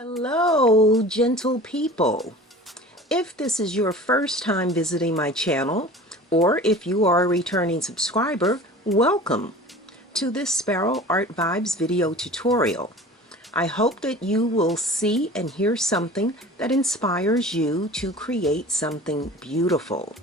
Hello, gentle people. If this is your first time visiting my channel, or if you are a returning subscriber, welcome to this Sparrow Art Vibes video tutorial. I hope that you will see and hear something that inspires you to create something beautiful.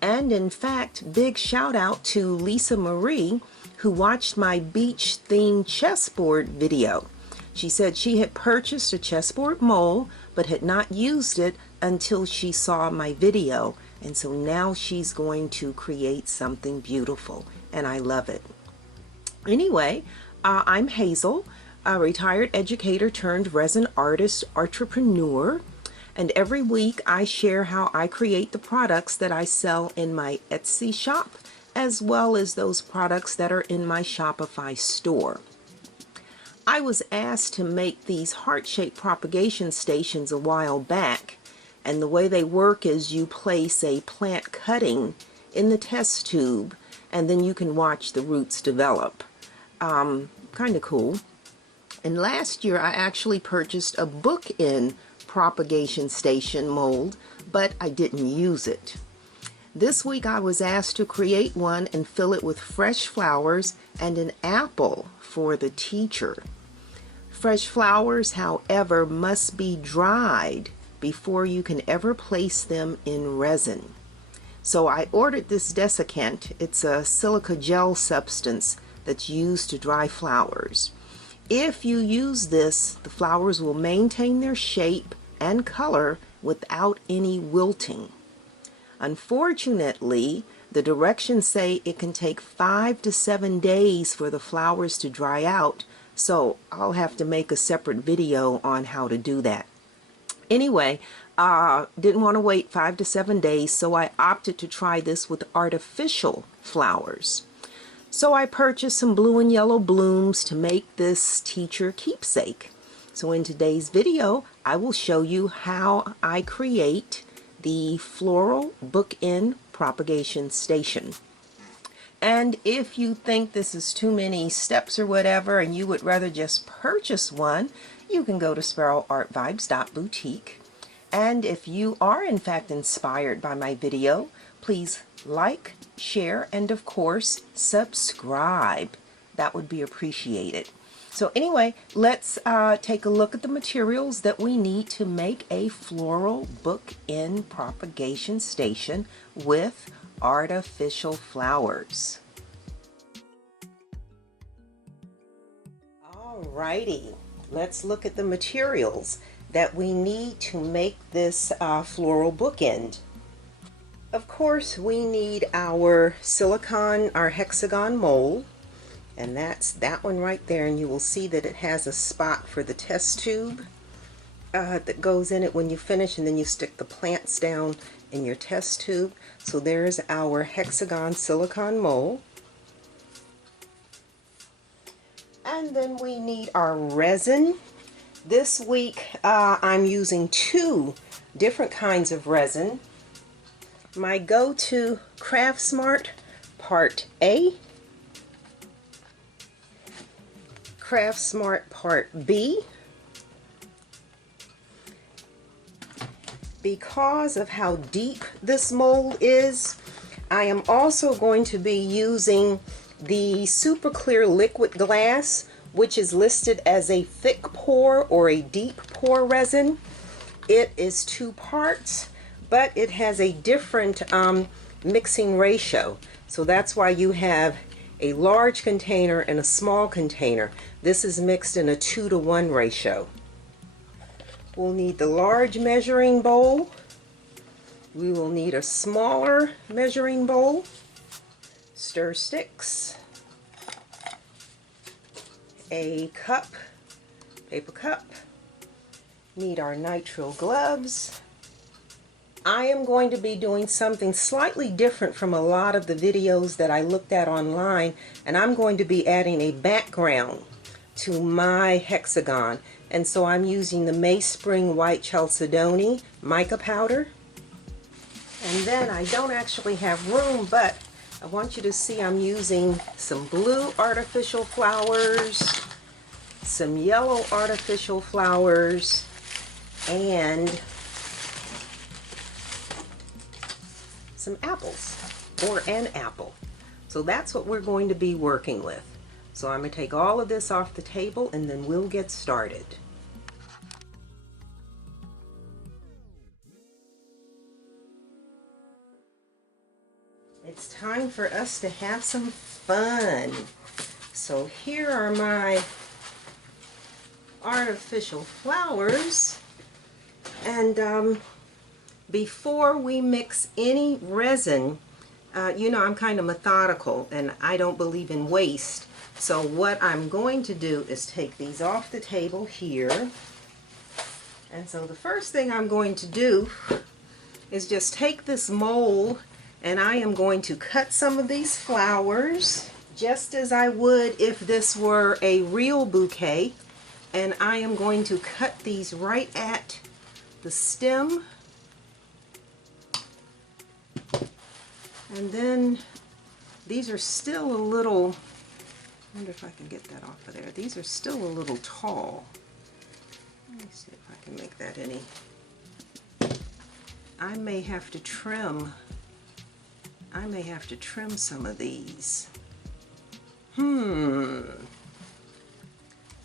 And in fact, big shout out to Lisa Marie, who watched my beach themed chessboard video. She said she had purchased a chessboard mold but had not used it until she saw my video, and so now she's going to create something beautiful, and I love it. Anyway, I'm Hazel, a retired educator turned resin artist entrepreneur, and every week I share how I create the products that I sell in my Etsy shop, as well as those products that are in my Shopify store. I was asked to make these heart-shaped propagation stations a while back, and the way they work is you place a plant cutting in the test tube and then you can watch the roots develop. Kind of cool. And last year I actually purchased a bookend propagation station mold, but I didn't use it. This week I was asked to create one and fill it with fresh flowers and an apple for the teacher. Fresh flowers, however, must be dried before you can ever place them in resin. So I ordered this desiccant. It's a silica gel substance that's used to dry flowers. If you use this, the flowers will maintain their shape and color without any wilting. Unfortunately, the directions say it can take 5 to 7 days for the flowers to dry out, so I'll have to make a separate video on how to do that. Anyway, didn't want to wait 5 to 7 days, so I opted to try this with artificial flowers. So I purchased some blue and yellow blooms to make this teacher keepsake. So in today's video, I will show you how I create the floral bookend propagation station. And if you think this is too many steps or whatever and you would rather just purchase one, you can go to sparrowartvibes.boutique. And if you are in fact inspired by my video, please like, share, and of course subscribe. That would be appreciated. So anyway, let's take a look at the materials that we need to make a floral bookend propagation station with artificial flowers. Alrighty, let's look at the materials that we need to make this floral bookend. Of course, we need our silicone, our hexagon mold, and that's that one right there, and you will see that it has a spot for the test tube that goes in it when you finish, and then you stick the plants down in your test tube. So there's our hexagon silicone mold. And then we need our resin. This week I'm using 2 different kinds of resin. My go-to Craft Smart Part A, Craft Smart Part B. Because of how deep this mold is, I am also going to be using the super clear liquid glass, which is listed as a thick pour or a deep pour resin. It is 2 parts, but it has a different mixing ratio. So that's why you have a large container and a small container. This is mixed in a 2-to-1 ratio. We'll need the large measuring bowl. We will need a smaller measuring bowl, stir sticks, a cup, paper cup, need our nitrile gloves. I am going to be doing something slightly different from a lot of the videos that I looked at online, and I'm going to be adding a background to my hexagon. And so I'm using the May Spring White Chalcedony mica powder. And then I don't actually have room, but I want you to see I'm using some blue artificial flowers, some yellow artificial flowers, and some apples, or an apple. So that's what we're going to be working with. So I'm going to take all of this off the table and then we'll get started. It's time for us to have some fun. So here are my artificial flowers, and before we mix any resin, you know I'm kind of methodical and I don't believe in waste. So what I'm going to do is take these off the table here. And so the first thing I'm going to do is just take this mold, and I am going to cut some of these flowers just as I would if this were a real bouquet. And I am going to cut these right at the stem. And then these are still a little, I wonder if I can get that off of there. These are still a little tall. Let me see if I can make that any. I may have to trim some of these.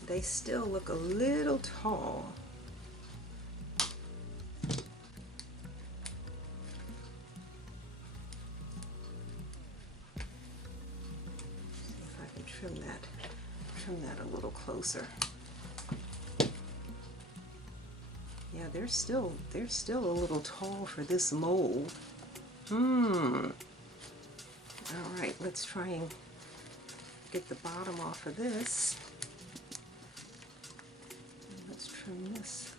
They still look a little tall. See if I can trim that a little closer. Yeah, they're still a little tall for this mold. All right, let's try and get the bottom off of this. And let's trim this.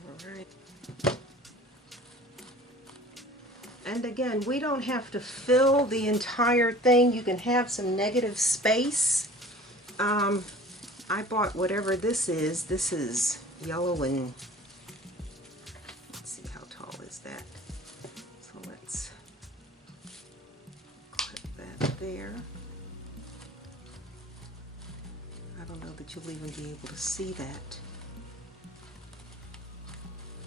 All right. And again, we don't have to fill the entire thing. You can have some negative space. I bought whatever this is. This is yellow and, let's see, how tall is that? So let's clip that there. I don't know that you'll even be able to see that.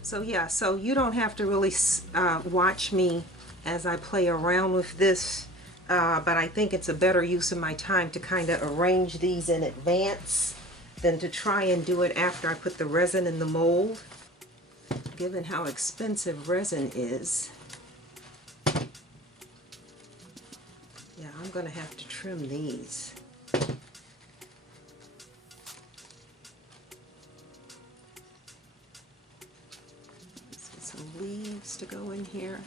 So yeah, so you don't have to really watch me as I play around with this, but I think it's a better use of my time to kind of arrange these in advance than to try and do it after I put the resin in the mold. Given how expensive resin is, yeah, I'm going to have to trim these. Let's get some leaves to go in here.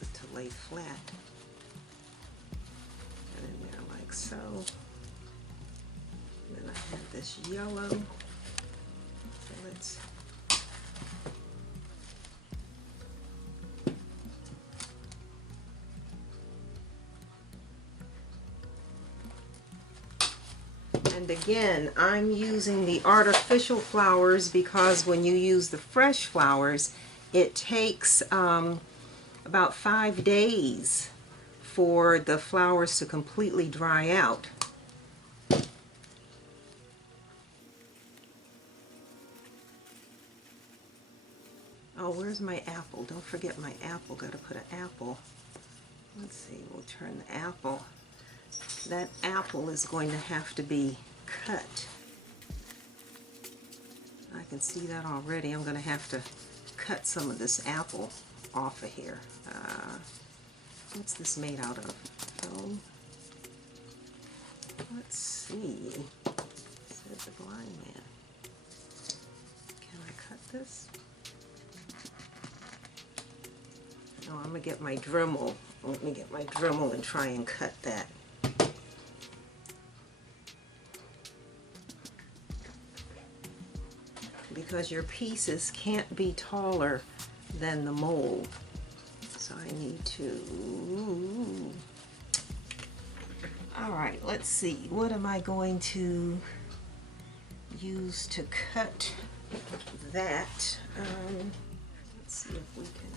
It to lay flat. Get in there like so. And then I have this yellow. So let's and again, I'm using the artificial flowers because when you use the fresh flowers, it takes about 5 days for the flowers to completely dry out. Oh, where's my apple? Don't forget my apple. Got to put an apple. Let's see, we'll turn the apple. That apple is going to have to be cut. I can see that already. I'm going to have to cut some of this apple off of here. What's this made out of? Film? Let's see. Said the blind man. Can I cut this? No, I'm gonna get my Dremel. Let me get my Dremel and try and cut that. Because your pieces can't be taller than the mold. So I need to All right, let's see. What am I going to use to cut that? Let's see if we can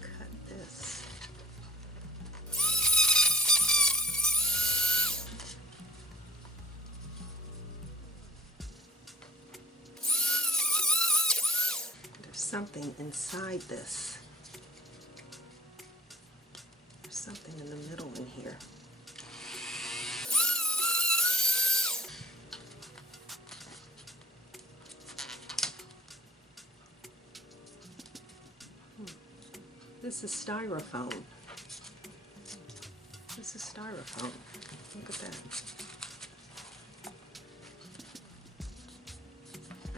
cut this. There's something inside this. There's something in the middle in here. This is styrofoam. This is styrofoam. Look at that.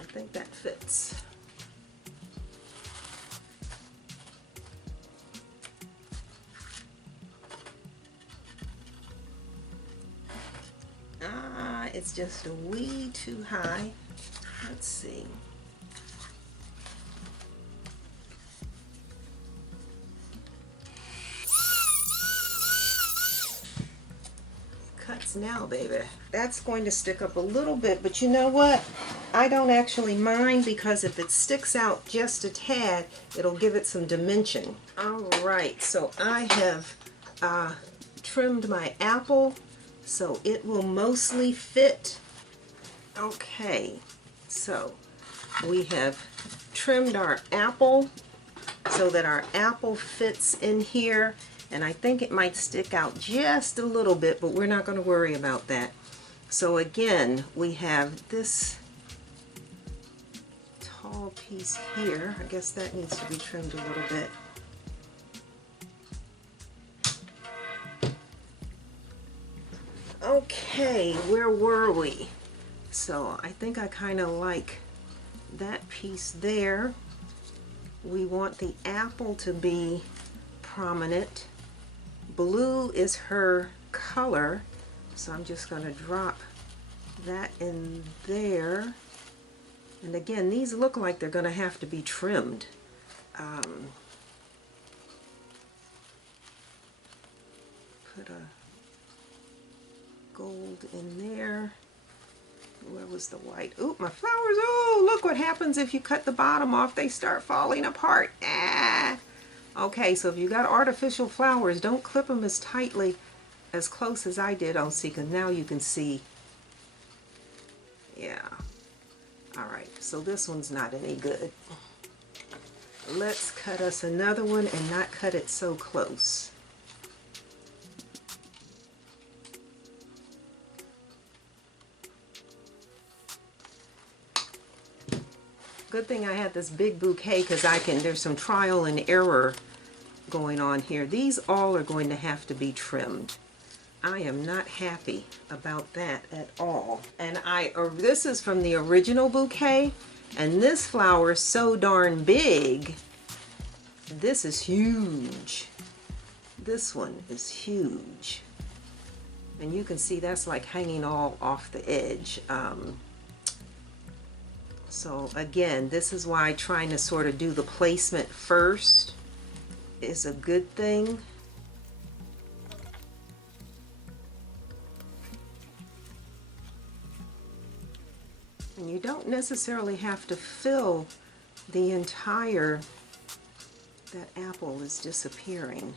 I think that fits. It's just a wee too high. Let's see. Cuts now, baby. That's going to stick up a little bit, but you know what? I don't actually mind, because if it sticks out just a tad, it'll give it some dimension. All right, so I have trimmed my apple so it will mostly fit. Okay, so we have trimmed our apple so that our apple fits in here, and I think it might stick out just a little bit, but we're not going to worry about that. So again, we have this tall piece here. I guess that needs to be trimmed a little bit. Okay, where were we? So I think I kind of like that piece there. We want the apple to be prominent. Blue is her color, so I'm just going to drop that in there. And again, these look like they're going to have to be trimmed. Put a gold in there. Where was the white? Ooh, my flowers. Oh, look what happens if you cut the bottom off. They start falling apart. Ah. Okay, so if you got artificial flowers, don't clip them as tightly, as close as I did on see, because now you can see. Yeah. All right, so this one's not any good. Let's cut us another one and not cut it so close. Good thing I had this big bouquet, because there's some trial and error going on here. These all are going to have to be trimmed. I am not happy about that at all. And this is from the original bouquet, and this flower is so darn big. This is huge. This one is huge. And you can see that's like hanging all off the edge. So again, this is why trying to sort of do the placement first is a good thing. And you don't necessarily have to fill the entire, that apple is disappearing.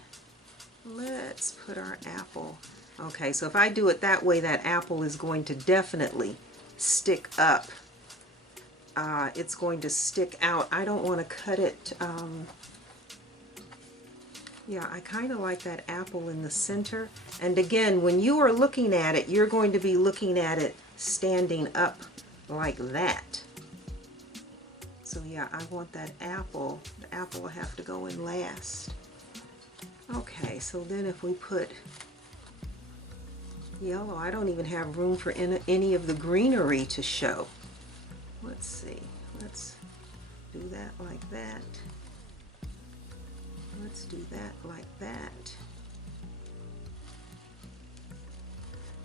Let's put our apple. Okay, so if I do it that way, that apple is going to definitely stick up. It's going to stick out. I don't want to cut it. Yeah, I kind of like that apple in the center. And again, when you are looking at it, you're going to be looking at it standing up like that. So yeah, I want that apple. The apple will have to go in last. Okay, so then if we put yellow, I don't even have room for any of the greenery to show. Let's see, let's do that like that. Let's do that like that.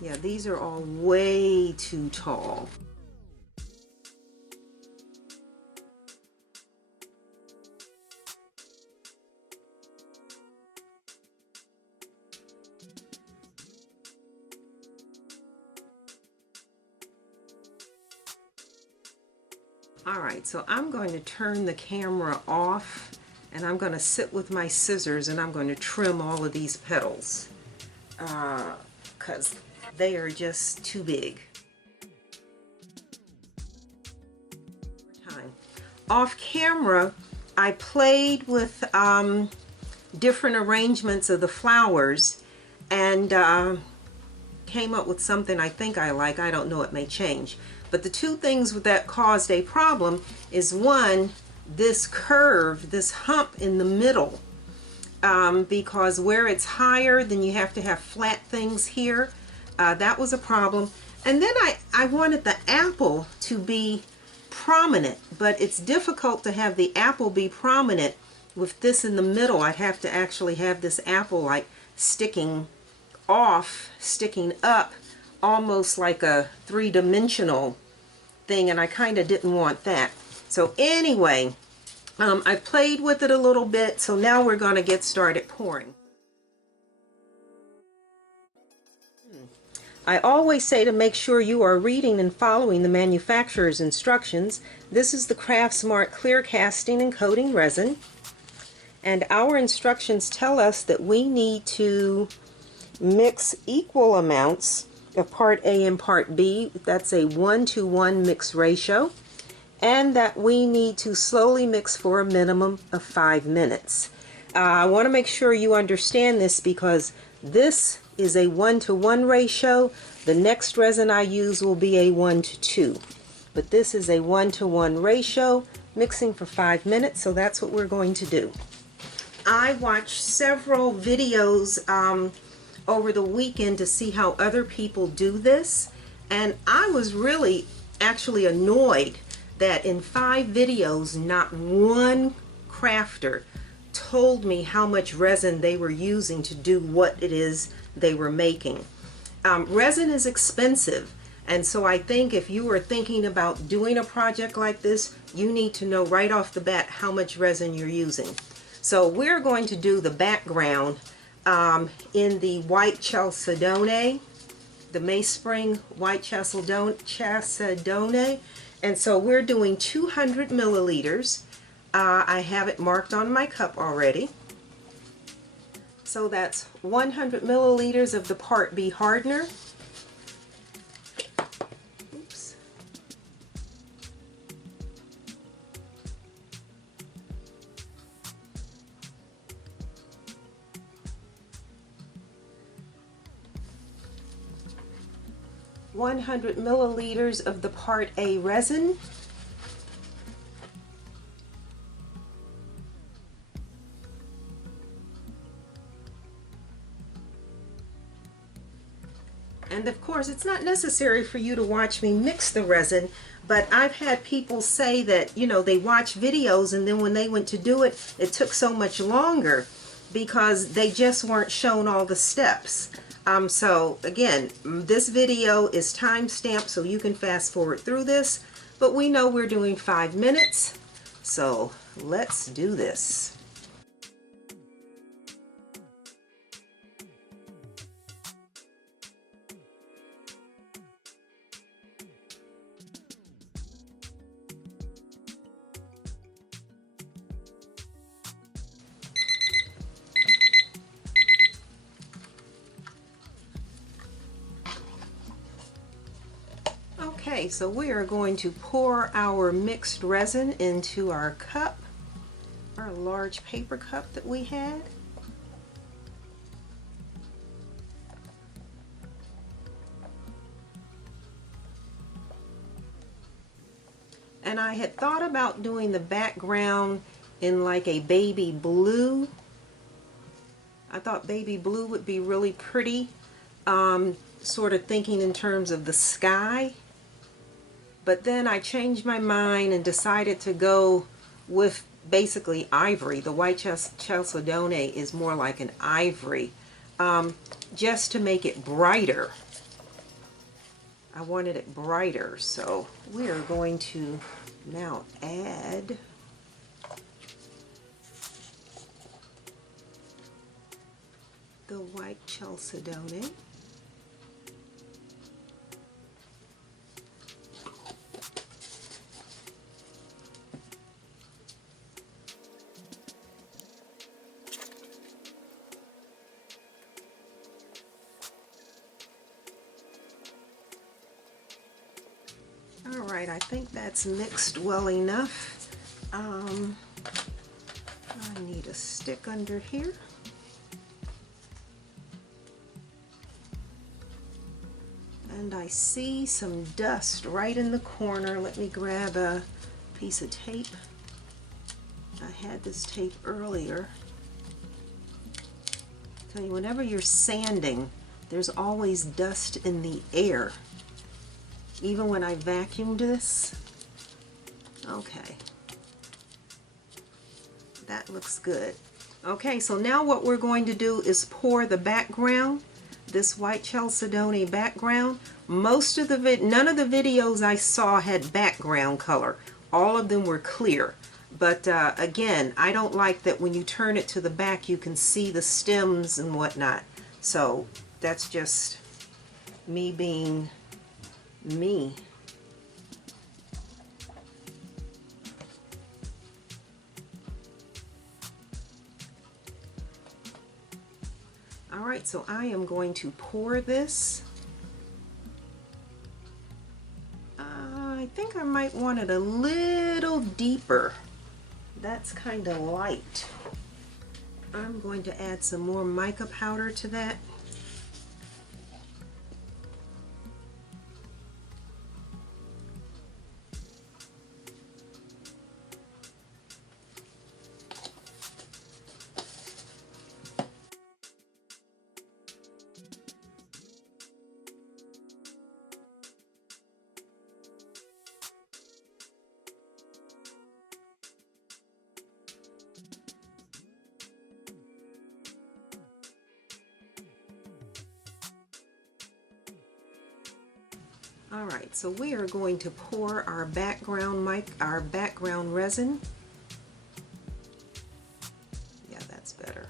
Yeah, these are all way too tall. Alright, so I'm going to turn the camera off and I'm going to sit with my scissors and I'm going to trim all of these petals because they are just too big. Off camera, I played with different arrangements of the flowers and came up with something I think I like. I don't know, it may change. But the two things that caused a problem is one, this curve, this hump in the middle, because where it's higher, then you have to have flat things here. That was a problem. And then I wanted the apple to be prominent, but it's difficult to have the apple be prominent with this in the middle. I'd have to actually have this apple like sticking off, sticking up, almost like a three-dimensional thing, and I kind of didn't want that. So anyway, I played with it a little bit, so now we're going to get started pouring. I always say to make sure you are reading and following the manufacturer's instructions. This is the Craftsmart Clear Casting and Coating Resin, and our instructions tell us that we need to mix equal amounts of part A and part B. That's a 1-to-1 mix ratio, and that we need to slowly mix for a minimum of 5 minutes. I want to make sure you understand this because this is a 1-to-1 ratio. The next resin I use will be a 1-to-2, but this is a 1-to-1 ratio, mixing for 5 minutes, so that's what we're going to do. I watched several videos over the weekend to see how other people do this, and I was really actually annoyed that in 5 videos not one crafter told me how much resin they were using to do what it is they were making. Resin is expensive, and so I think if you are thinking about doing a project like this, you need to know right off the bat how much resin you're using. So we're going to do the background in the white chalcedony, the May Spring white chalcedony, and so we're doing 200 milliliters. I have it marked on my cup already. So that's 100 milliliters of the part B hardener. Oops. ,100 milliliters of the part A resin. And of course, it's not necessary for you to watch me mix the resin, but I've had people say that, you know, they watch videos and then when they went to do it, it took so much longer because they just weren't shown all the steps. So again, this video is time stamped so you can fast forward through this, but we know we're doing 5 minutes, so let's do this. Okay, so we are going to pour our mixed resin into our cup, our large paper cup that we had. And I had thought about doing the background in like a baby blue. I thought baby blue would be really pretty, sort of thinking in terms of the sky. But then I changed my mind and decided to go with basically ivory. The white chalcedony is more like an ivory, just to make it brighter. I wanted it brighter, so we are going to now add the white chalcedony. that's mixed well enough. I need a stick under here. And I see some dust right in the corner. Let me grab a piece of tape. I had this tape earlier. Tell you, whenever you're sanding, there's always dust in the air. Even when I vacuumed this. Okay. That looks good. Okay, so now what we're going to do is pour the background, this white chalcedony background. Most of the none of the videos I saw had background color. All of them were clear. But again, I don't like that when you turn it to the back you can see the stems and whatnot. So that's just me being me. Alright, so I am going to pour this. I think I might want it a little deeper. That's kind of light. I'm going to add some more mica powder to that. Alright, so we are going to pour our background resin. Yeah, that's better.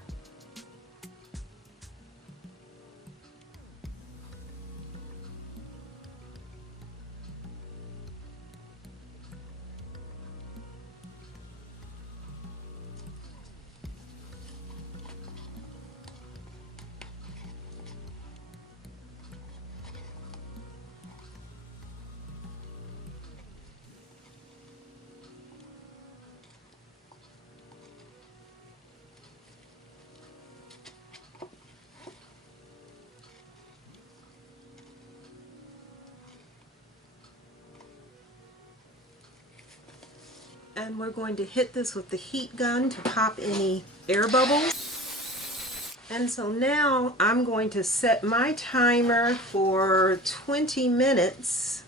And we're going to hit this with the heat gun to pop any air bubbles. And so now I'm going to set my timer for 20 minutes.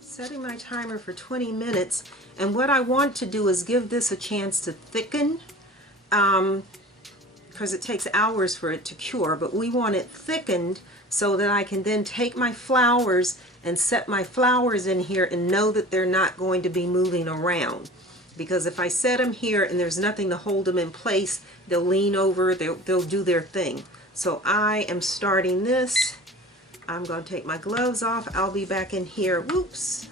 Setting my timer for 20 minutes. And what I want to do is give this a chance to thicken, because it takes hours for it to cure, but we want it thickened so that I can then take my flowers and set my flowers in here and know that they're not going to be moving around. Because if I set them here and there's nothing to hold them in place, they'll lean over, they'll do their thing. So I am starting this. I'm going to take my gloves off. I'll be back in here. Whoops.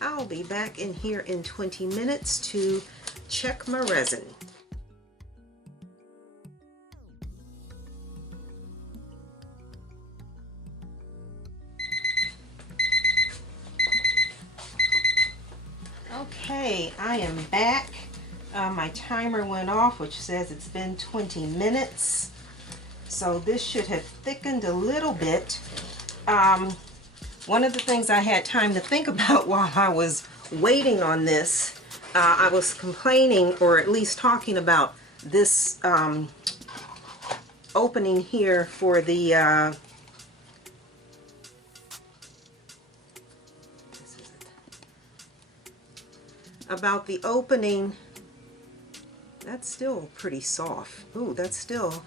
I'll be back in here in 20 minutes to check my resin. Okay, I am back. My timer went off, which says it's been 20 minutes. So this should have thickened a little bit. One of the things I had time to think about while I was waiting on this, I was complaining, or at least talking about this opening here for the about the opening. That's still pretty soft. Ooh, that's still,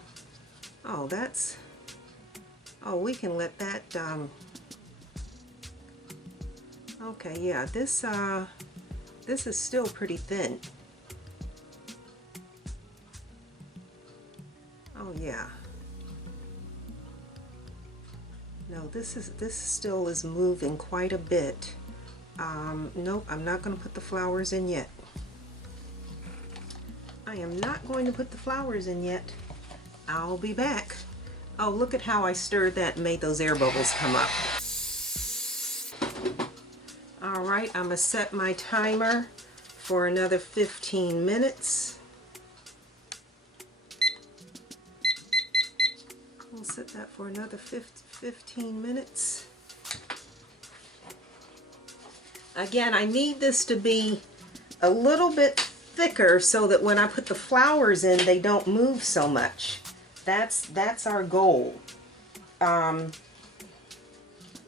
oh, that's, oh, we can let that, okay, yeah, this is still pretty thin. Oh yeah. No, this still is moving quite a bit. Nope, I'm not going to put the flowers in yet. I am not going to put the flowers in yet. I'll be back. Oh, look at how I stirred that and made those air bubbles come up. All right, I'm gonna set my timer for another 15 minutes. We'll set that for another 15 minutes. Again, I need this to be a little bit thicker so that when I put the flowers in, they don't move so much. That's our goal.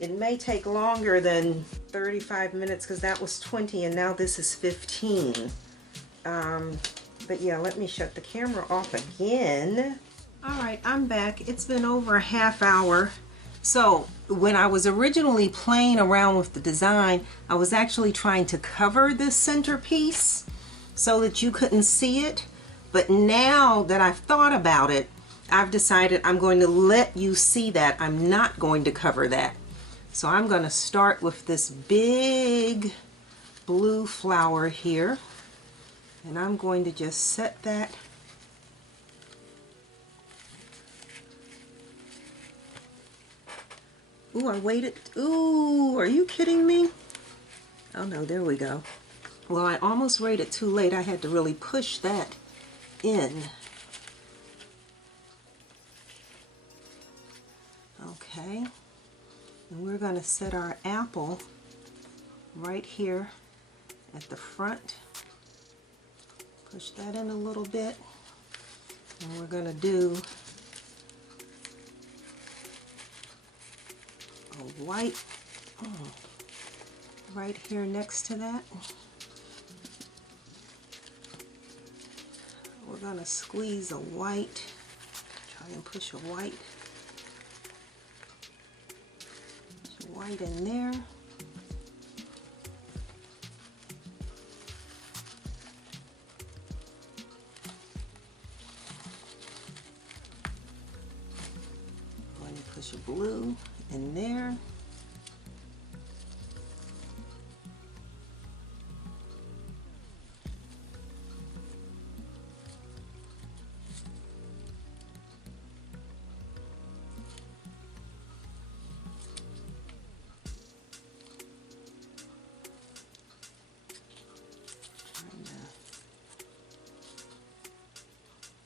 It may take longer than 35 minutes because that was 20 and now this is 15. But yeah, let me shut the camera off again. All right, I'm back. It's been over a half hour. So when I was originally playing around with the design, I was actually trying to cover this centerpiece so that you couldn't see it. But now that I've thought about it, I've decided I'm going to let you see that. I'm not going to cover that. So I'm going to start with this big blue flower here. And I'm going to just set that Ooh, I waited. Ooh, are you kidding me? Oh no, there we go. Well, I almost waited too late. I had to really push that in. Okay. And we're going to set our apple right here at the front. Push that in a little bit. And we're going to do a white right here next to that. We're going to squeeze a white, try and push a white in there. Going to push a blue in there.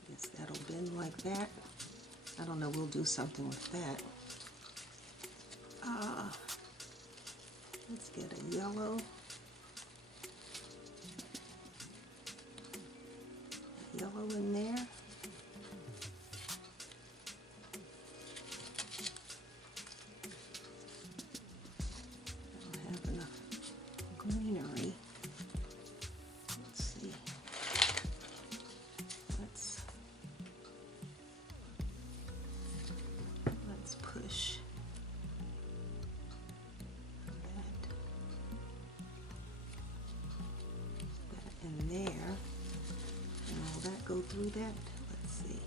Guess that'll bend like that. I don't know, we'll do something with that. Let's get a yellow. Yellow in there. I don't have enough greenery. Let's see. Let's push that in there. And will that go through that? Let's see.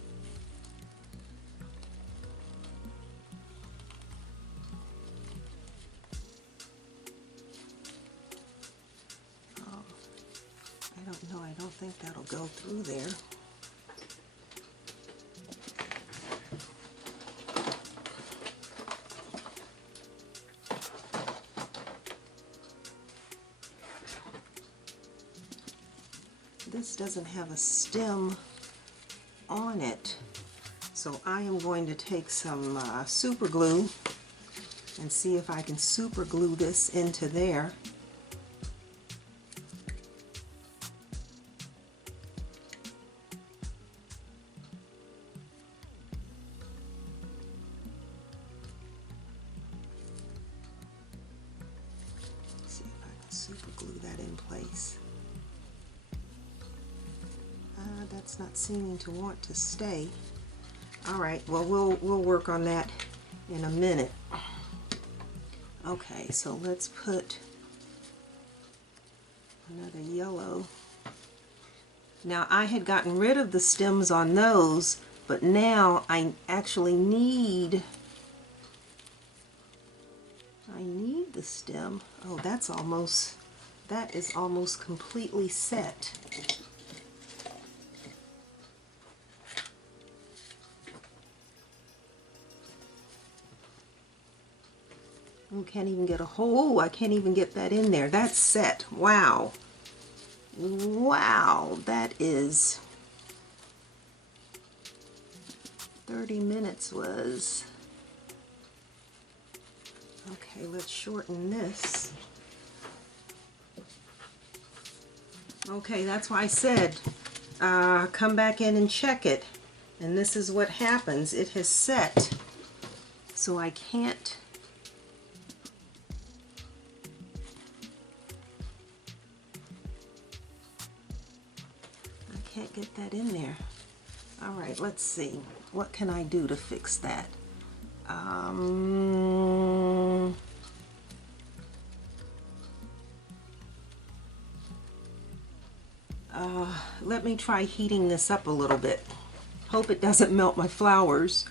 Oh, I don't know. I don't think that'll go through there. This doesn't have a stem on it, so I am going to take some super glue and see if I can super glue this into there. See if I can super glue that in place. That's not seeming to want to stay. All right, well, we'll work on that in a minute. Okay, so let's put another yellow. Now, I had gotten rid of the stems on those, but now I actually need the stem. Oh, that is almost completely set. I can't even get a hole. I can't even get that in there. That's set. Wow. Wow, that is 30 minutes was. Okay, let's shorten this. Okay, that's why I said come back in and check it. And this is what happens. It has set, so I can't. Can't get that in there. All right, let's see. What can I do to fix that? Let me try heating this up a little bit. Hope it doesn't melt my flowers.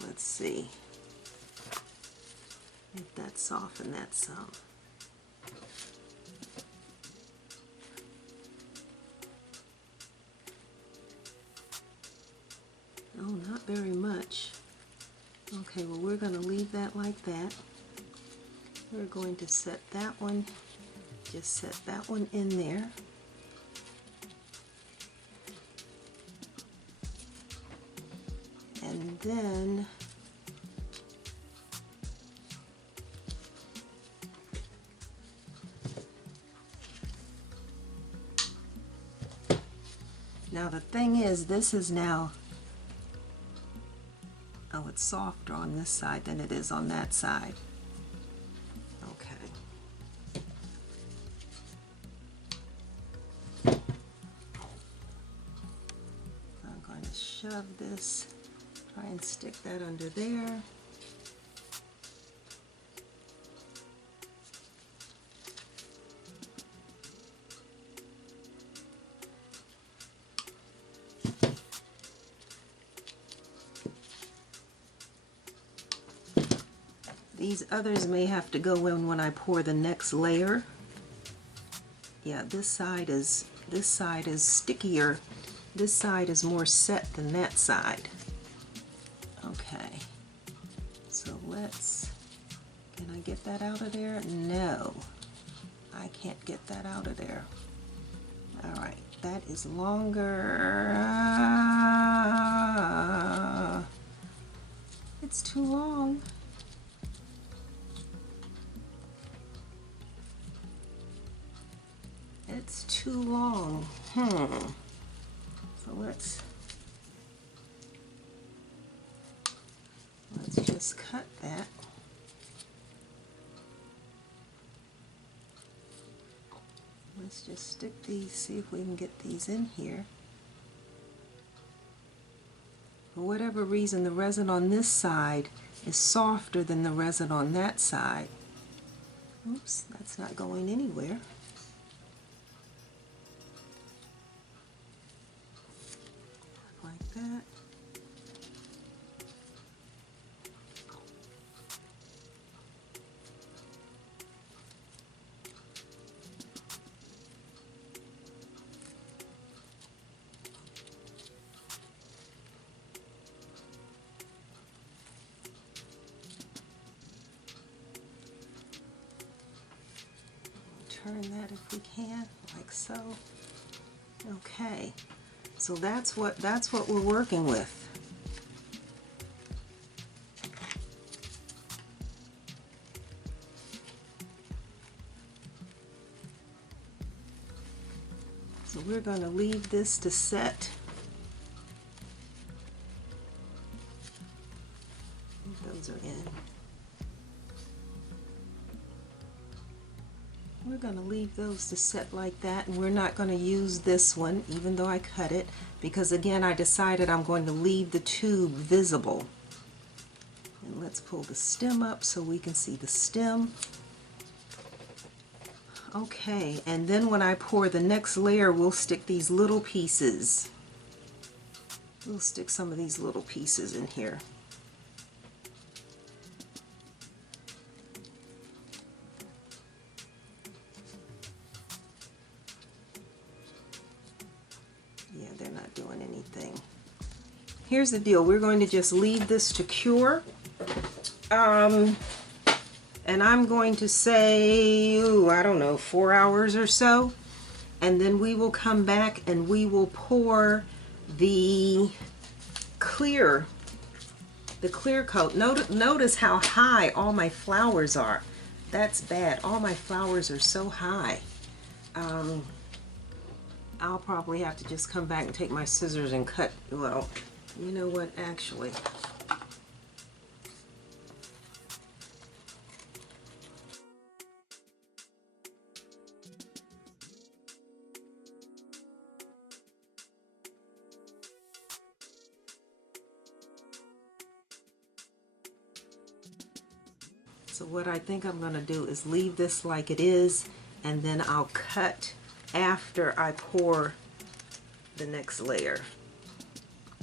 Let's see if that softened that some. Oh, not very much. Okay, well, we're going to leave that like that. We're going to set that one, just set that one in there. And then now the thing is, this is now, oh, it's softer on this side than it is on that side. Okay. I'm going to shove this, try and stick that under there. These others may have to go in when I pour the next layer. Yeah, this side is stickier. This side is more set than that side. Okay. So can I get that out of there? No. I can't get that out of there. All right, that is longer. It's too long. It's too long. So let's just cut that. Let's just stick these, see if we can get these in here. For whatever reason, the resin on this side is softer than the resin on that side. Oops, that's not going anywhere. Like that. Turn that if we can, like so. Okay, so that's what we're working with. So we're going to leave this to set. Those are in. We're going to leave those to set like that, and we're not going to use this one, even though I cut it, because again I decided I'm going to leave the tube visible. And let's pull the stem up so we can see the stem. Okay, and then when I pour the next layer, we'll stick these little pieces. We'll stick some of these little pieces in here. Yeah, they're not doing anything. here's the deal. We're going to just leave this to cure. And I'm going to say, ooh, I don't know, 4 hours or so. And then we will come back and we will pour the clear coat. Notice how high all my flowers are. That's bad. All my flowers are so high. I'll probably have to just come back and take my scissors and cut. Well, you know what, actually. So what I think I'm going to do is leave this like it is, and then I'll cut after I pour the next layer.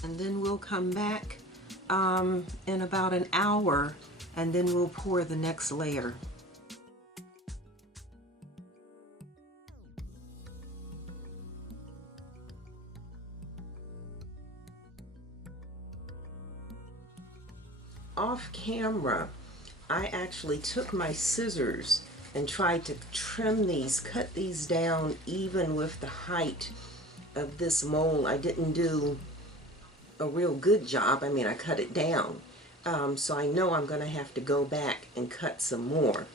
And then we'll come back in about an hour, and then we'll pour the next layer. Off camera, I actually took my scissors and tried to trim these, cut these down even with the height of this mold. I didn't do a real good job. I mean, I cut it down. So I know I'm going to have to go back and cut some more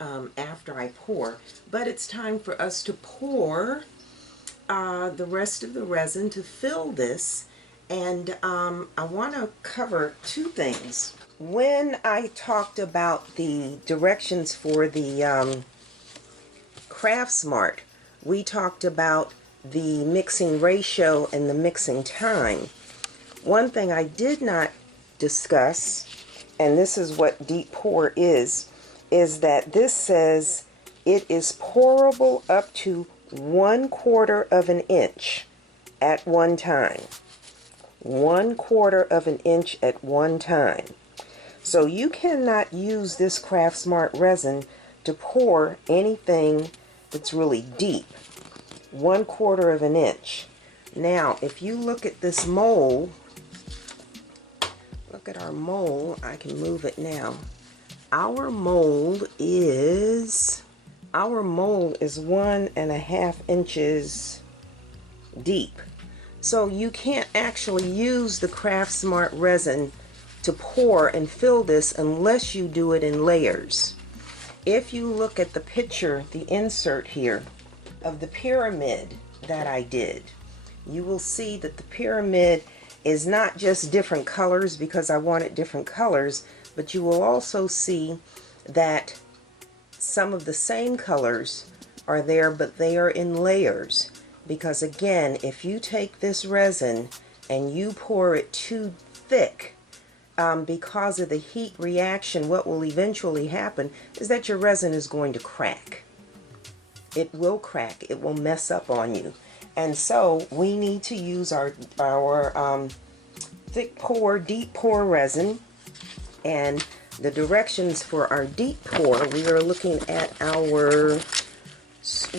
after I pour. But it's time for us to pour the rest of the resin to fill this. And I want to cover two things. When I talked about the directions for the Craft Smart, we talked about the mixing ratio and the mixing time. One thing I did not discuss, and this is what deep pour is that this says it is pourable up to 1/4 of an inch at one time. 1/4 of an inch at one time. So you cannot use this Craft Smart resin to pour anything that's really deep. 1/4 of an inch. Now, if you look at this mold, look at our mold. I can move it now. Our mold is 1.5 inches deep. So you can't actually use the Craft Smart resin to pour and fill this unless you do it in layers. If you look at the picture, the insert here of the pyramid that I did, you will see that the pyramid is not just different colors because I wanted different colors, but you will also see that some of the same colors are there, but they are in layers. Because again, if you take this resin and you pour it too thick, because of the heat reaction, what will eventually happen is that your resin is going to crack. It will crack. It will mess up on you. And so we need to use our thick pour, deep pour resin. And the directions for our deep pour, we are looking at our,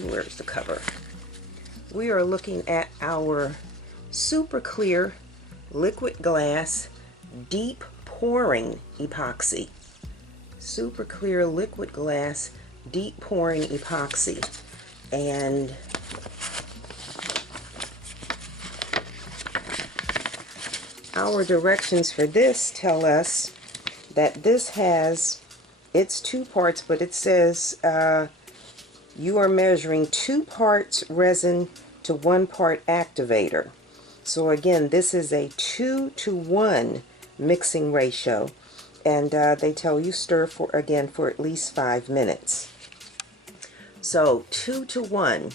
where's the cover? We are looking at our super clear liquid glass deep pouring epoxy. Super clear liquid glass deep pouring epoxy. And our directions for this tell us that this has, it's 2 parts, but it says you are measuring 2 parts resin to 1 part activator. So again, this is a 2-to-1 mixing ratio, and they tell you stir for at least 5 minutes. So 2-to-1,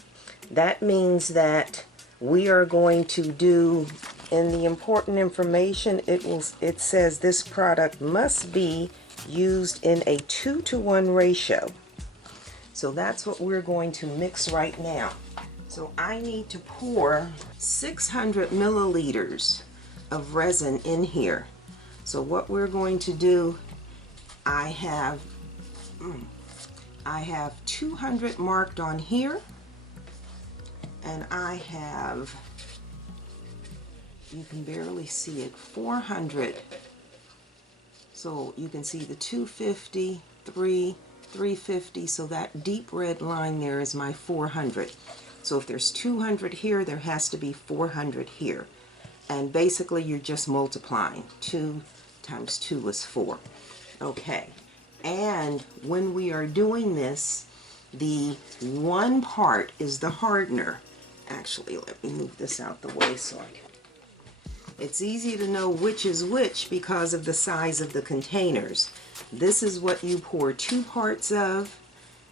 that means that we are going to do, in the important information, it says this product must be used in a 2-to-1 ratio. So that's what we're going to mix right now. So I need to pour 600 milliliters of resin in here. So what we're going to do, I have 200 marked on here, and I have You can barely see it. 400. So you can see the 250, 350. So that deep red line there is my 400. So if there's 200 here, there has to be 400 here. And basically you're just multiplying. 2 times 2 is 4. Okay. And when we are doing this, the one part is the hardener. Actually, let me move this out the way so I can. It's easy to know which is which because of the size of the containers. This is what you pour 2 parts of,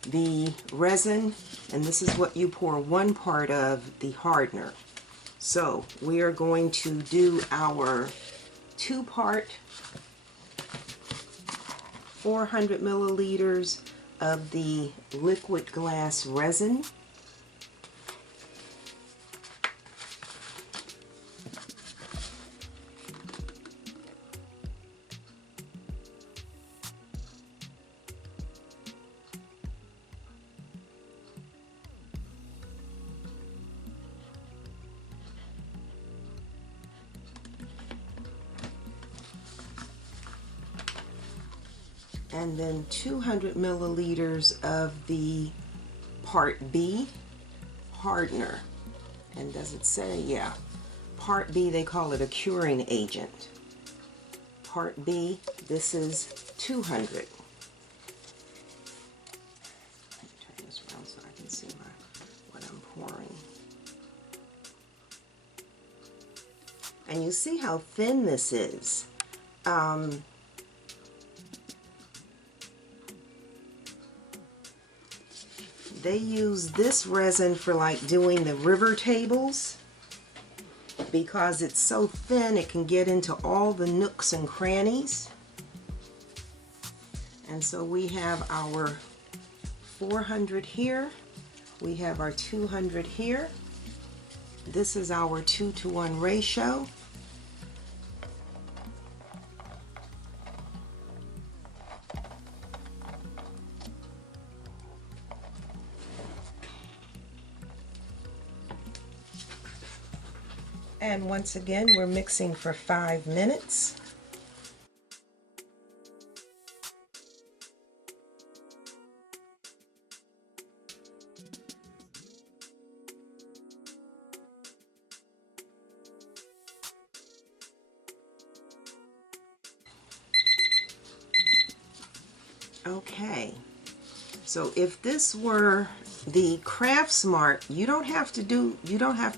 the resin, and this is what you pour 1 part of, the hardener. So we are going to do our 2-part 400 milliliters of the liquid glass resin. And then 200 milliliters of the Part B hardener. And does it say? Yeah. Part B, they call it a curing agent. Part B, this is 200. Let me turn this around so I can see what I'm pouring. And you see how thin this is. They use this resin for like doing the river tables because it's so thin it can get into all the nooks and crannies. And so we have our 400 here, we have our 200 here. This is our 2-to-1 ratio. And once again, we're mixing for 5 minutes. Okay, so if this were the Craft Smart, you don't have to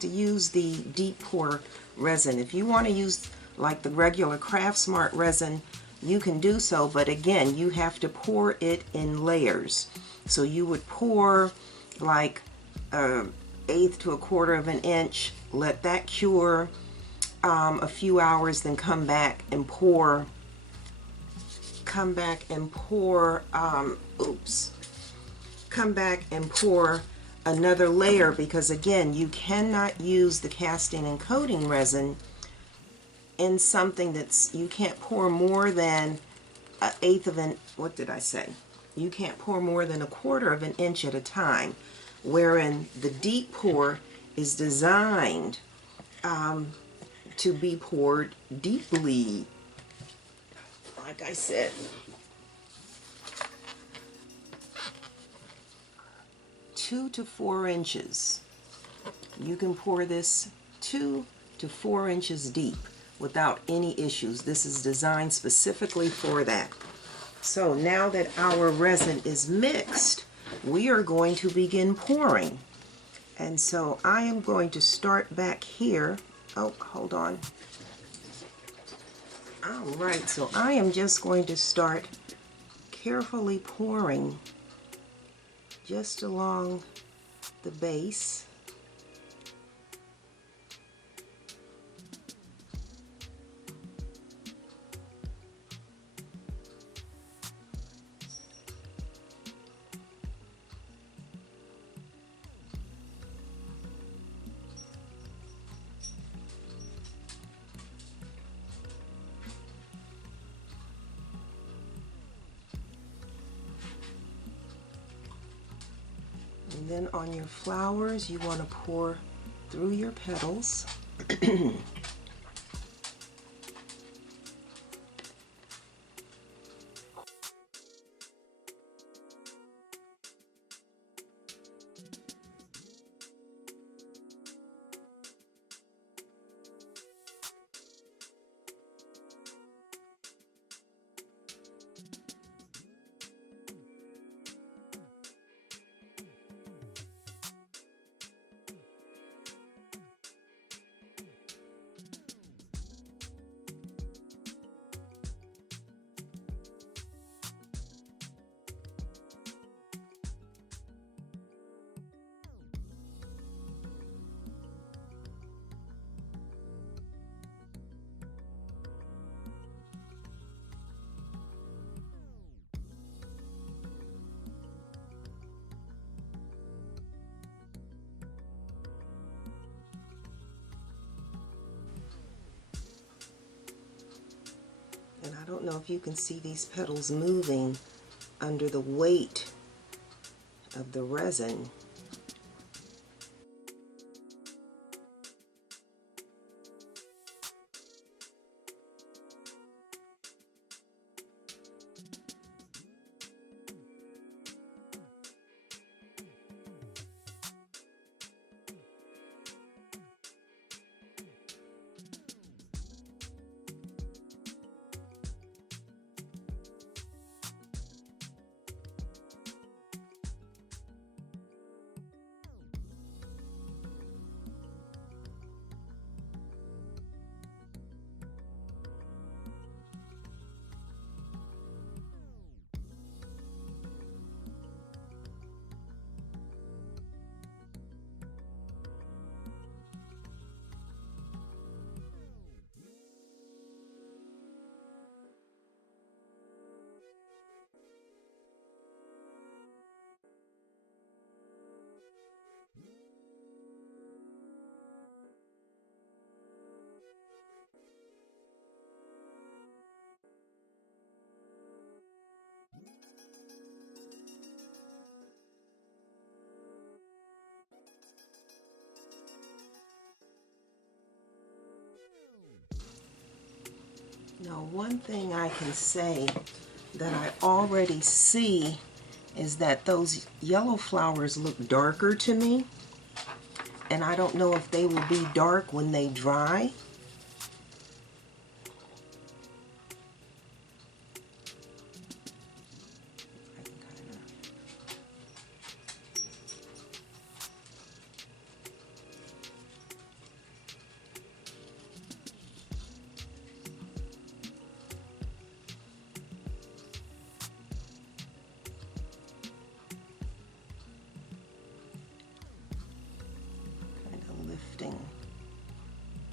use the deep pour resin. If you want to use like the regular Craft Smart resin, you can do so, but again, you have to pour it in layers. So you would pour like an 1/8 to 1/4 of an inch, let that cure a few hours, then come back and pour another layer, because again, you cannot use the casting and coating resin in something that's, you can't pour more than 1/8 of an, what did I say? You can't pour more than 1/4 of an inch at a time, wherein the deep pour is designed to be poured deeply. Like I said, 2 to 4 inches. You can pour this 2 to 4 inches deep without any issues. This is designed specifically for that. So now that our resin is mixed, we are going to begin pouring. And so I am going to start back here. Oh, hold on. Alright, so I am just going to start carefully pouring just along the base. And then on your flowers, you want to pour through your petals. don't know if you can see these petals moving under the weight of the resin. Now, one thing I can say that I already see is that those yellow flowers look darker to me, and I don't know if they will be dark when they dry.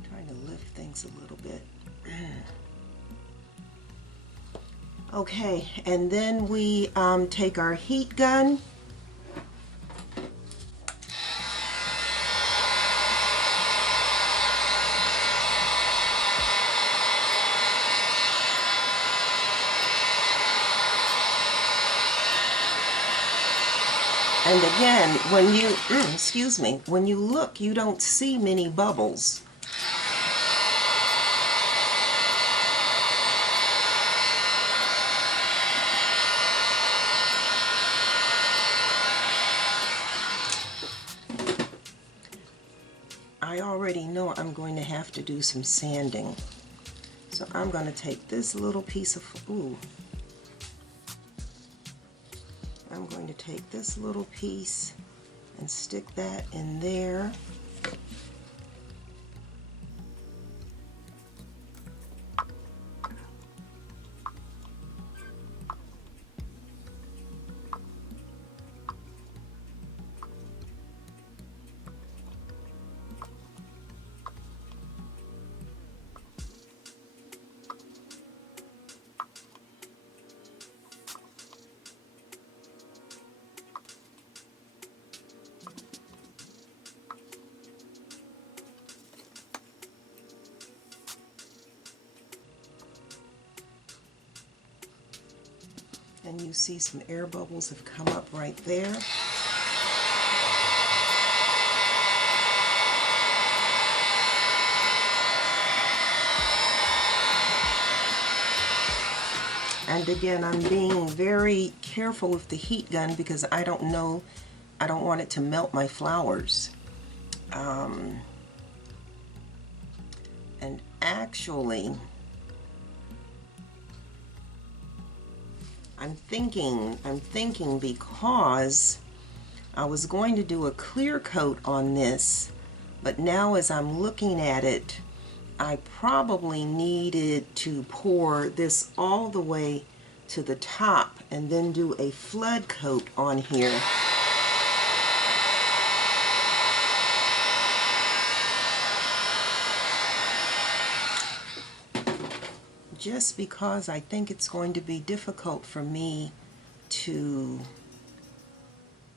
Trying to lift things a little bit. Okay, and then we take our heat gun. And again, when you, excuse me, when you look, you don't see many bubbles. I already know I'm going to have to do some sanding. So I'm going to take this little piece of, I'm going to take this little piece and stick that in there. And you see some air bubbles have come up right there. And again, I'm being very careful with the heat gun because I don't want it to melt my flowers. And actually, I'm thinking because I was going to do a clear coat on this, but now as I'm looking at it, I probably needed to pour this all the way to the top and then do a flood coat on here. Just because I think it's going to be difficult for me to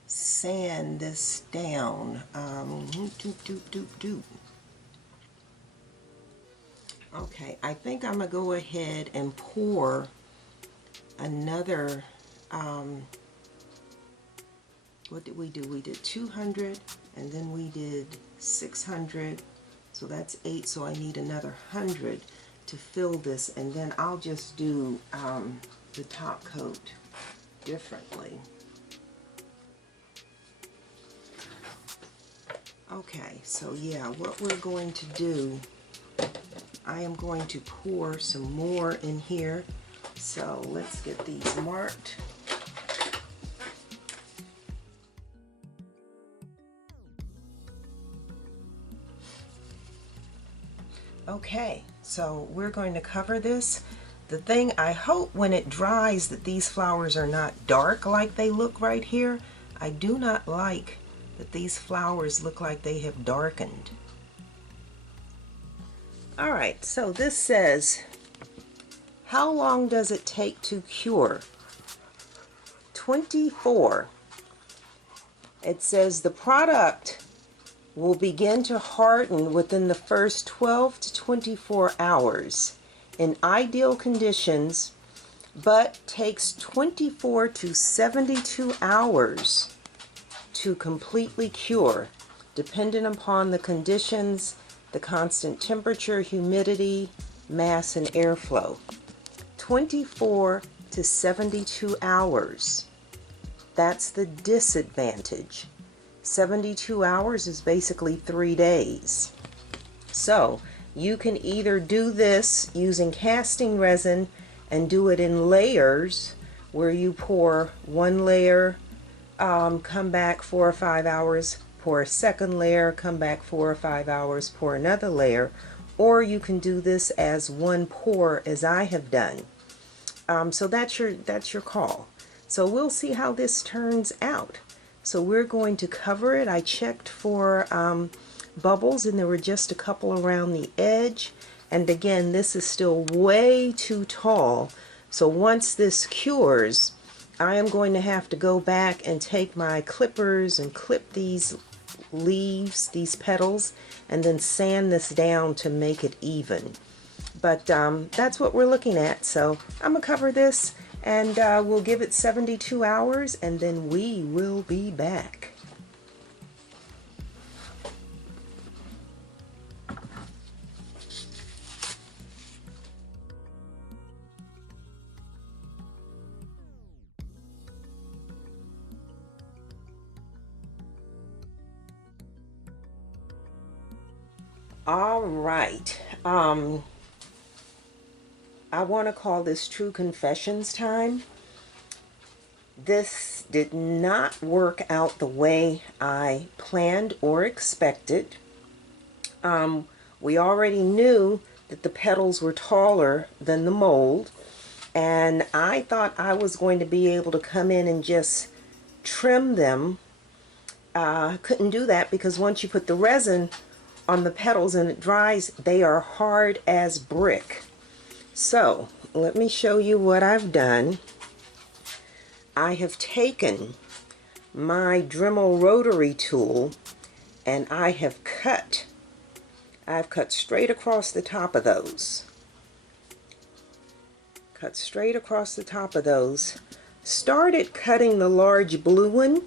sand this down. Okay, I think I'm going to go ahead and pour another, what did we do? We did 200 and then we did 600, so that's 8, so I need another 100 to fill this, and then I'll just do the top coat differently. Okay, so yeah, what we're going to do, I am going to pour some more in here. So let's get these marked. Okay, so we're going to cover this. The thing, I hope when it dries that these flowers are not dark like they look right here. I do not like that these flowers look like they have darkened. Alright, so this says, how long does it take to cure? 24. It says the product will begin to harden within the first 12 to 24 hours in ideal conditions, but takes 24 to 72 hours to completely cure, depending upon the conditions, the constant temperature, humidity, mass, and airflow. 24 to 72 hours. That's the disadvantage. 72 hours is basically 3 days. So you can either do this using casting resin and do it in layers, where you pour one layer, come back 4 or 5 hours, pour a second layer, come back 4 or 5 hours, pour another layer, or you can do this as one pour as I have done. So that's your call. So we'll see how this turns out. So we're going to cover it. I checked for bubbles, and there were just a couple around the edge. And again, this is still way too tall. So once this cures, I am going to have to go back and take my clippers and clip these leaves, these petals, and then sand this down to make it even. But that's what we're looking at. So I'm going to cover this, and we'll give it 72 hours, and then we will be back. All right. I want to call this True Confessions time. This did not work out the way I planned or expected. We already knew that the petals were taller than the mold, and I thought I was going to be able to come in and just trim them. Couldn't do that because once you put the resin on the petals and it dries, they are hard as brick. So let me show you what I've done. I have taken my Dremel rotary tool and I have cut. I've cut straight across the top of those. Cut straight across the top of those. Started cutting the large blue one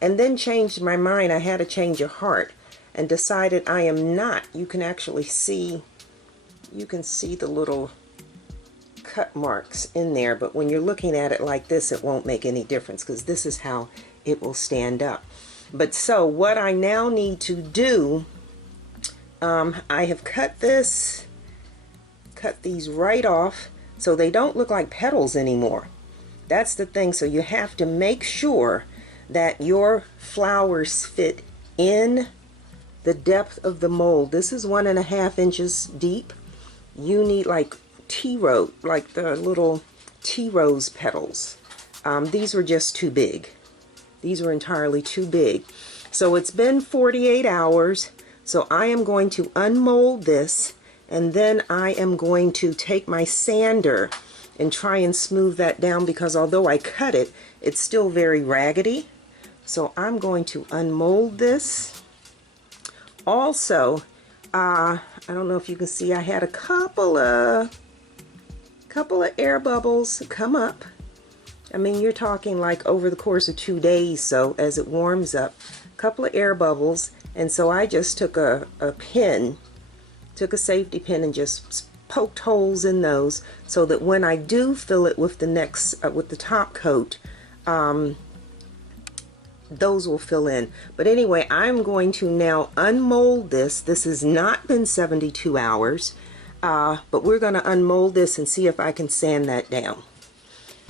and then changed my mind. I had a change of heart and decided I am not. You can actually see, you can see the little cut marks in there, but when you're looking at it like this, it won't make any difference because this is how it will stand up. But so what I now need to do, I have cut these right off so they don't look like petals anymore. That's the thing. So you have to make sure that your flowers fit in the depth of the mold. This is 1.5 inches deep. You need like tea rose, like the little tea rose petals. These were just too big. These were entirely too big. So it's been 48 hours. So I am going to unmold this, and then I am going to take my sander and try and smooth that down, because although I cut it, it's still very raggedy. So I'm going to unmold this. Also, I I don't know if you can see, I had a couple of air bubbles come up. I mean, you're talking like over the course of 2 days, so as it warms up, a couple of air bubbles, and so I just took a pin, took a safety pin and just poked holes in those so that when I do fill it with the next, with the top coat, those will fill in. But anyway, I'm going to now unmold this. This has not been 72 hours, but we're going to unmold this and see if I can sand that down.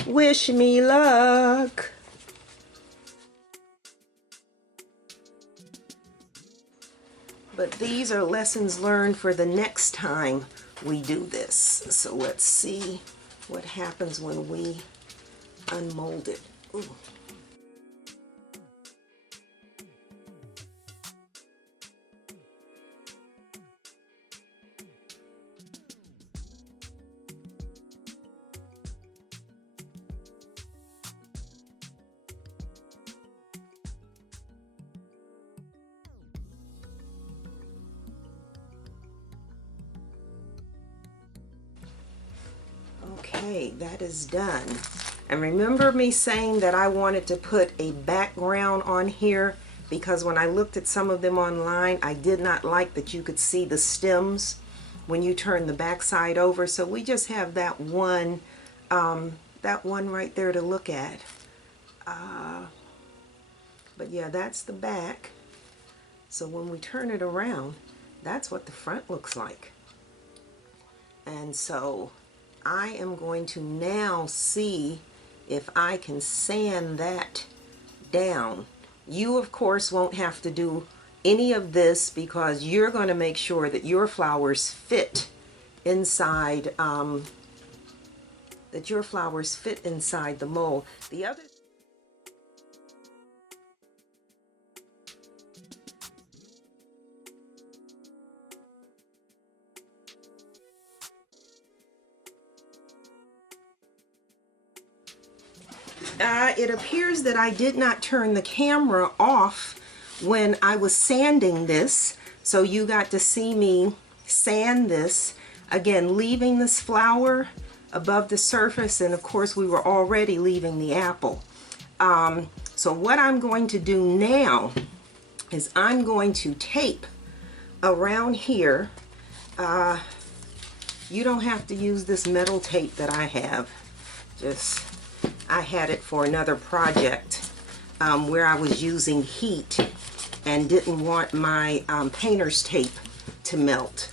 Wish me luck. But these are lessons learned for the next time we do this. So let's see what happens when we unmold it. Ooh. Okay, that is done. And remember me saying that I wanted to put a background on here because when I looked at some of them online, I did not like that you could see the stems when you turn the back side over. So we just have that one right there to look at. But yeah, that's the back. So when we turn it around, that's what the front looks like. And so I am going to now see if I can sand that down. You, of course, won't have to do any of this because you're going to make sure that your flowers fit inside, the mold. The other it appears that I did not turn the camera off when I was sanding this, so you got to see me sand this, again leaving this flower above the surface, and of course we were already leaving the apple. So what I'm going to do now is I'm going to tape around here. You don't have to use this metal tape that I have, I had it for another project where I was using heat and didn't want my painter's tape to melt.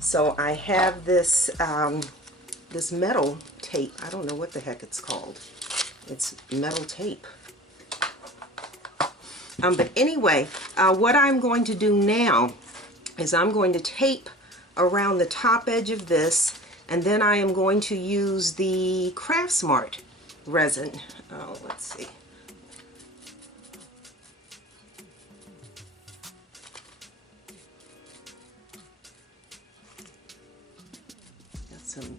So I have this this metal tape. I don't know what the heck it's called. It's metal tape. But anyway, what I'm going to do now is I'm going to tape around the top edge of this, and then I am going to use the Craftsmart resin. Oh, let's see. Got some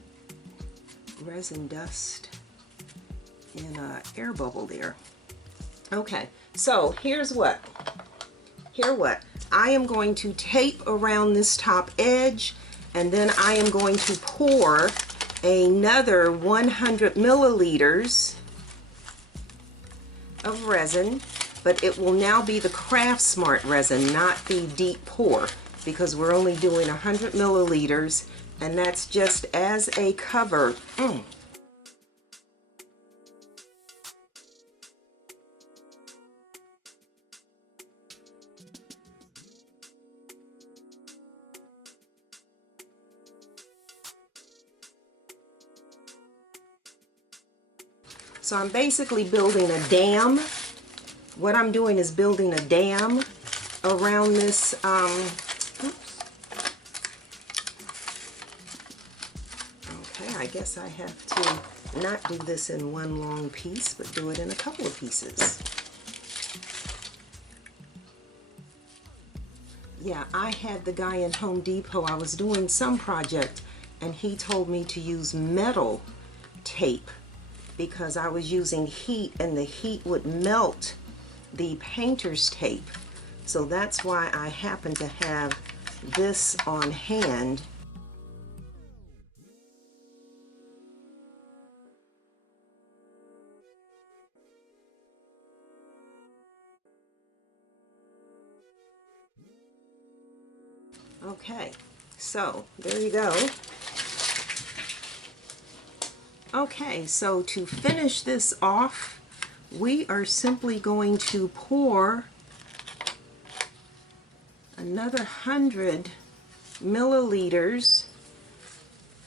resin dust in an air bubble there. Okay, so here's what. I am going to tape around this top edge, and then I am going to pour another 100 milliliters of resin, but it will now be the Craftsmart resin, not the deep pour, because we're only doing 100 milliliters, and that's just as a cover. So I'm basically building a dam. What I'm doing is building a dam around this. Oops. Okay, I guess I have to not do this in one long piece, but do it in a couple of pieces. Yeah, I had the guy in Home Depot. I was doing some project, and he told me to use metal tape, because I was using heat and the heat would melt the painter's tape. So that's why I happen to have this on hand. Okay, so there you go. Okay, so to finish this off, we are simply going to pour another 100 milliliters,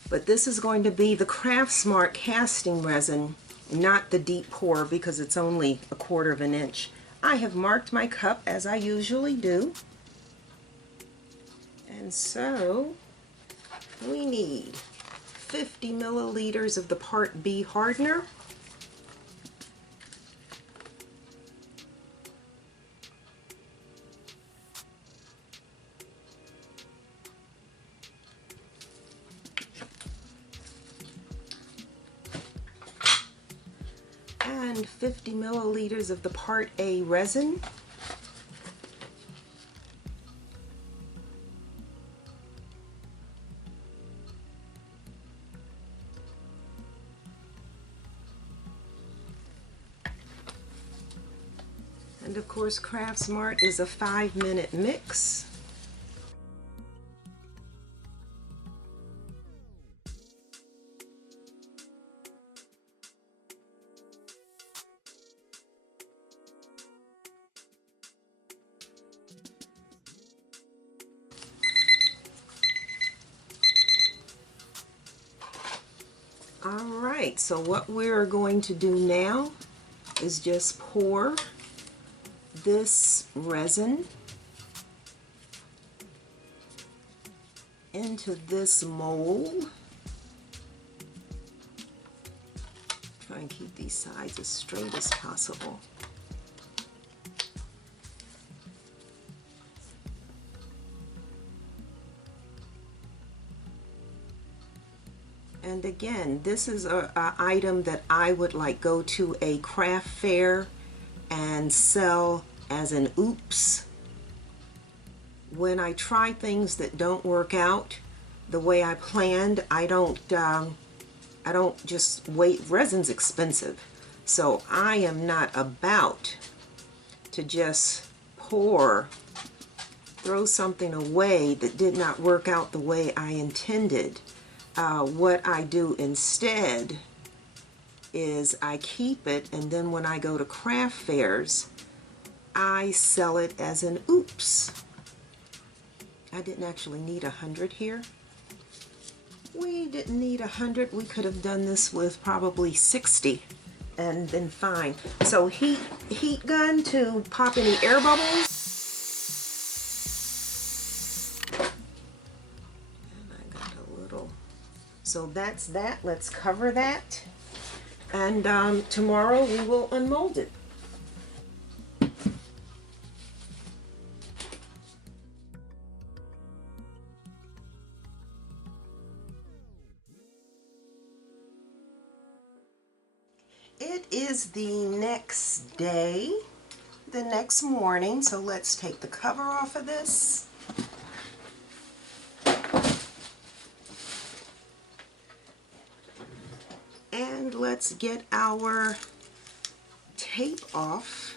but this is going to be the Craftsmart casting resin, not the deep pour, because it's only 1/4 of an inch. I have marked my cup as I usually do. And so we need 50 milliliters of the Part B hardener, and 50 milliliters of the Part A resin. And of course, Craftsmart is a 5-minute mix. Alright, so what we're going to do now is just pour this resin into this mold. Try and keep these sides as straight as possible. And again, this is a item that I would like go to a craft fair and sell as an oops. When I try things that don't work out the way I planned, I don't just wait. Resin's expensive, so I am not about to just throw something away that did not work out the way I intended. What I do instead is I keep it, and then when I go to craft fairs, I sell it as an oops. I didn't actually need 100 here. We didn't need 100. We could have done this with probably 60 and been fine. So heat gun to pop any air bubbles. And I got a little. So that's that. Let's cover that. And tomorrow we will unmold it. It is the next day, the next morning, so let's take the cover off of this. And let's get our tape off.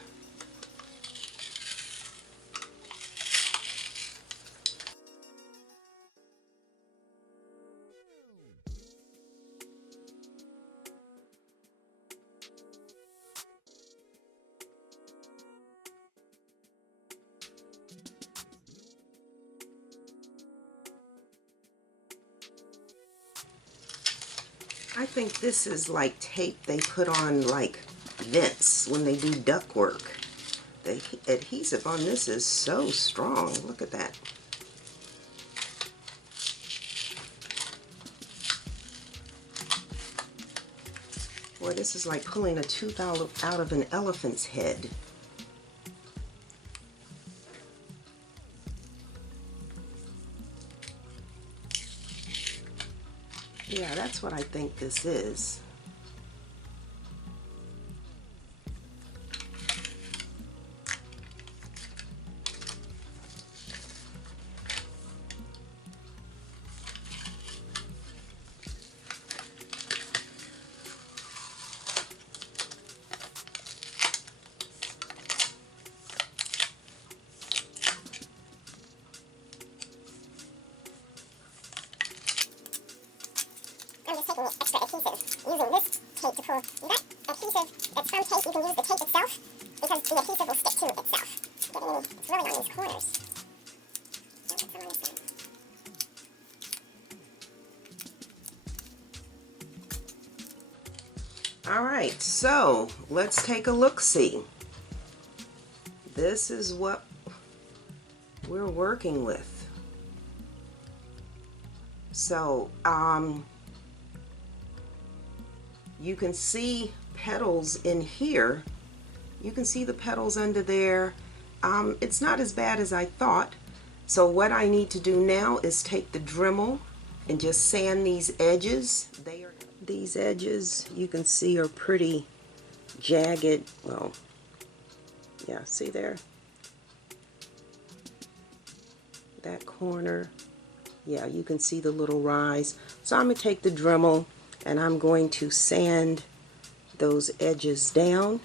I think this is like tape they put on like vents when they do duct work. The adhesive on this is so strong. Look at that. Boy, this is like pulling a tooth out of an elephant's head. Yeah, that's what I think this is. adhesive. Using this tape to pull. You got adhesive that's from tape, you can use the tape itself because the adhesive will stick to itself. It's really on these corners. All right, so let's take a look-see. This is what we're working with. So you can see petals in here. You can see the petals under there. It's not as bad as I thought. So what I need to do now is take the Dremel and just sand these edges. These edges you can see are pretty jagged. Well, yeah, see there? That corner. Yeah, you can see the little rise. So I'm going to take the Dremel and I'm going to sand those edges down.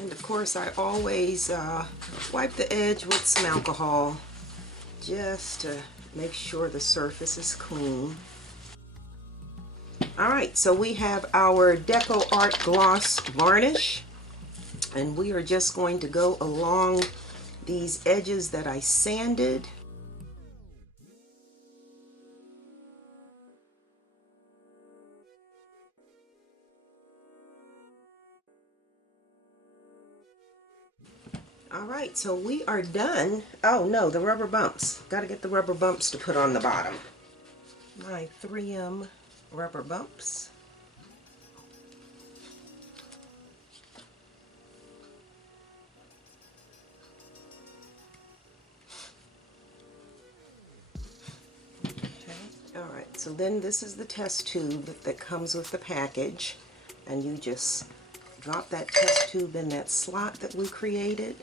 And of course I always wipe the edge with some alcohol just to make sure the surface is clean. Alright, so we have our Décor Art Gloss Varnish, and we are just going to go along these edges that I sanded. Alright, so we are done. Oh no, the rubber bumps. Got to get the rubber bumps to put on the bottom. My 3M rubber bumps. Okay, alright, so then this is the test tube that comes with the package, and you just drop that test tube in that slot that we created.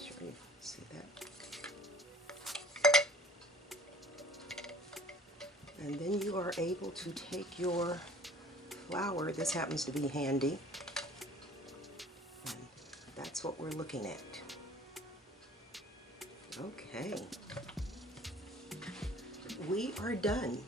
Sure you see that. And then you are able to take your flower. This happens to be handy. And that's what we're looking at. Okay. We are done.